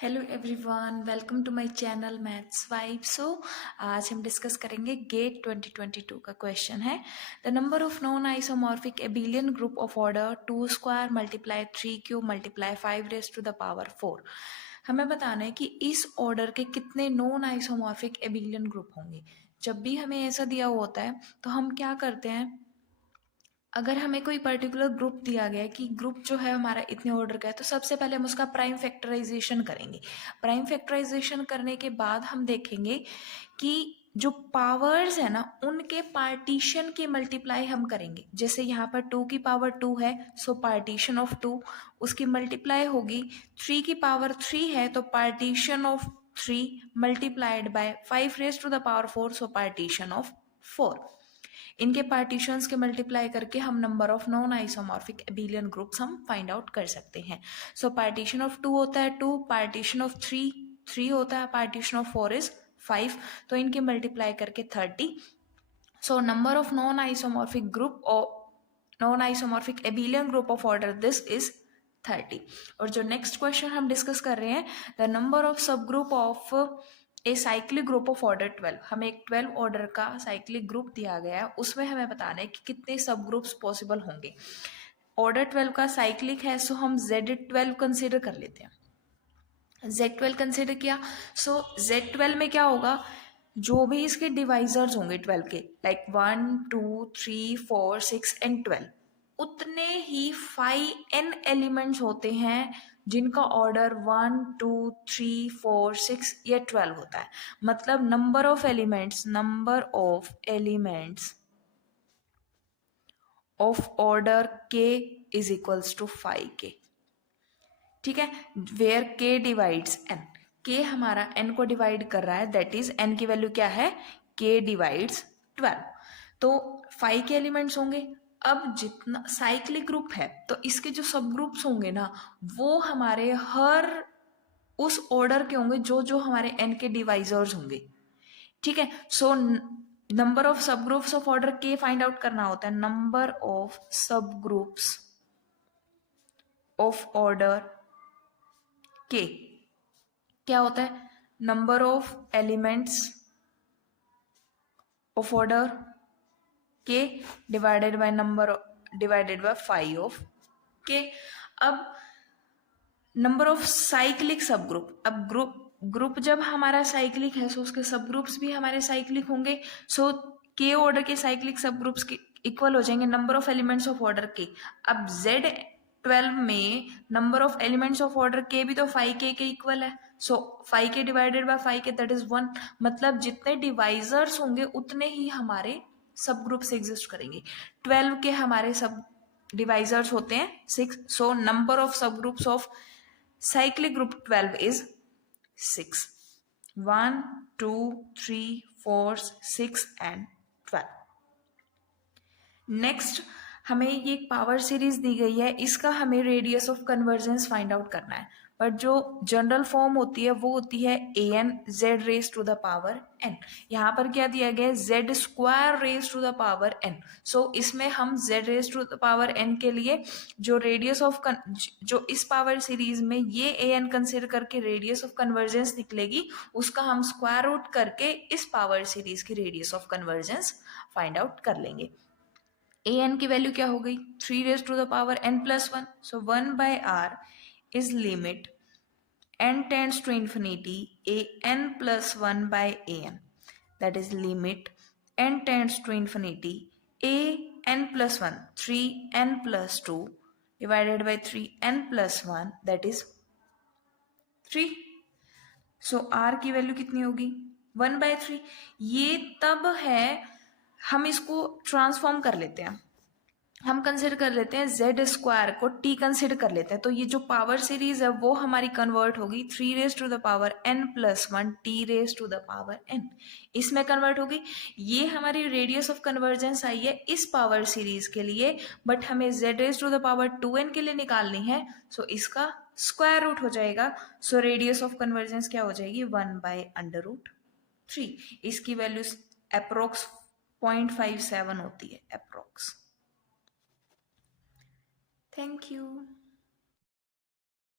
Hello everyone, welcome to my channel Maths Vibe. आज हम discuss करेंगे गेट 2022 का क्वेश्चन है the number of non isomorphic abelian group of order 2 square multiply 3 cube multiply 5 raise to the power 4। हमें बताना है कि इस ऑर्डर के कितने नॉन आइसोमॉर्फिक एबिलियन ग्रुप होंगे। जब भी हमें ऐसा दिया होता है तो हम क्या करते हैं, अगर हमें कोई पर्टिकुलर ग्रुप दिया गया है कि ग्रुप जो है हमारा इतने ऑर्डर का है, तो सबसे पहले हम उसका प्राइम फैक्टराइजेशन करेंगे। प्राइम फैक्टराइजेशन करने के बाद हम देखेंगे कि जो पावर्स है ना, उनके पार्टीशन के मल्टीप्लाई हम करेंगे। जैसे यहाँ पर 2 की पावर 2 है, सो पार्टीशन ऑफ 2, उसकी मल्टीप्लाई होगी। 3 की पावर 3 है, तो partition of 3 multiplied by 5 raise to the power 4, so partition of 4। इनके पार्टीशंस के मल्टीप्लाई करके हम number of non isomorphic abelian groups हम फाइंड आउट कर सकते हैं। सो पार्टीशन ऑफ 2 होता है 2, पार्टीशन ऑफ 3 होता है, पार्टीशन ऑफ 4 इज 5, तो इनके मल्टीप्लाई करके 30। So number of non isomorphic group और non isomorphic abelian group of order this is 30। और जो नेक्स्ट क्वेश्चन हम डिस्कस कर रहे हैं, द नंबर ऑफ सब group of a cyclic group of order 12। हमें एक 12 ऑर्डर का साइक्लिक ग्रुप दिया गया है, उसमें हमें बताना है कि कितने सब ग्रुप्स पॉसिबल होंगे। ऑर्डर 12 का साइक्लिक है, सो हम Z12 कंसिडर कर लेते हैं। Z12 कंसिडर किया, सो Z12 में क्या होगा, जो भी इसके डिवाइजर्स होंगे 12 के, लाइक 1 2 3 4 6 एंड 12, उतने ही 5n एलिमेंट्स होते हैं जिनका ऑर्डर 1 2 3 4 6 या 12 होता है। मतलब number of elements of order k is equals to 5k। ठीक है, where k divides n, k हमारा n को डिवाइड कर रहा है, दैट इज n की वैल्यू क्या है, k डिवाइड्स 12, तो 5 के एलिमेंट्स होंगे। अब जितना साइक्लिक ग्रुप है, तो इसके जो सब ग्रुप्स होंगे ना, वो हमारे हर उस ऑर्डर के होंगे जो जो हमारे n के डिवाइजर्स होंगे। ठीक है, सो नंबर ऑफ सब groups of order k find out करना होता है। नंबर ऑफ सब ग्रुप्स ऑफ ऑर्डर k क्या होता है, number of elements of order k divided by number divided by 5 of k। अब नंबर ऑफ साइक्लिक सब ग्रुप, अब ग्रुप जब हमारा साइक्लिक है, सो उसके सब ग्रुप्स भी हमारे साइक्लिक होंगे। सो k ऑर्डर के साइक्लिक सब ग्रुप्स के इक्वल हो जाएंगे number of elements of order k। अब Z12 में number of elements of order k भी तो 5k के इक्वल है, सो 5k divided by 5k that is 1। मतलब जितने डिवाइजर्स होंगे उतने ही हमारे सब ग्रुप्स एग्जिस्ट करेंगे। 12 के हमारे सब डिवाइजर्स होते हैं 6, सो नंबर ऑफ सब groups of cyclic group 12 is 6, 1 2 3 4 6 and 12। Next हमें ये पावर सीरीज दी गई है, इसका हमें radius of convergence find out करना है। बट जो जनरल फॉर्म होती है वो होती है an z raise to the power n। यहाँ पर क्या दिया गया है, z square raise to the power n। So इसमें हम z raise to the power n के लिए जो रेडियस ऑफ जो इस पावर सीरीज में ये an कंसिडर करके रेडियस ऑफ कन्वर्जेंस निकलेगी, उसका हम स्क्वायर रूट करके इस पावर सीरीज की radius of convergence find out कर लेंगे। an की वैल्यू क्या हो गई, 3 raise to the power n plus 1, so 1 by r is limit n tends to infinity a n plus 1 by an, that is limit n tends to infinity a n plus 1 3 n plus 2 divided by 3 n plus 1 that is 3। So r की value कितनी होगी, 1/3। ये तब है, हम इसको transform कर लेते हैं, हम कंसिडर कर लेते हैं z स्क्वायर को t कंसिडर कर लेते हैं, तो ये जो पावर सीरीज है वो हमारी कन्वर्ट होगी 3 raise to the power n plus 1 t raise to the power n, इसमें कन्वर्ट होगी। ये हमारी रेडियस ऑफ कन्वर्जेंस आई है इस पावर सीरीज के लिए, बट हमें z raise to the power 2n के लिए निकालनी है, सो इसका स्क्वायर रूट हो जाएगा। सो रेडियस ऑफ कन्वर्जेंस क्या हो जाएगी, 1/√3। इसकी वैल्यू अप्रोक्स 0.57 होती है अप्रोक्स। Thank you.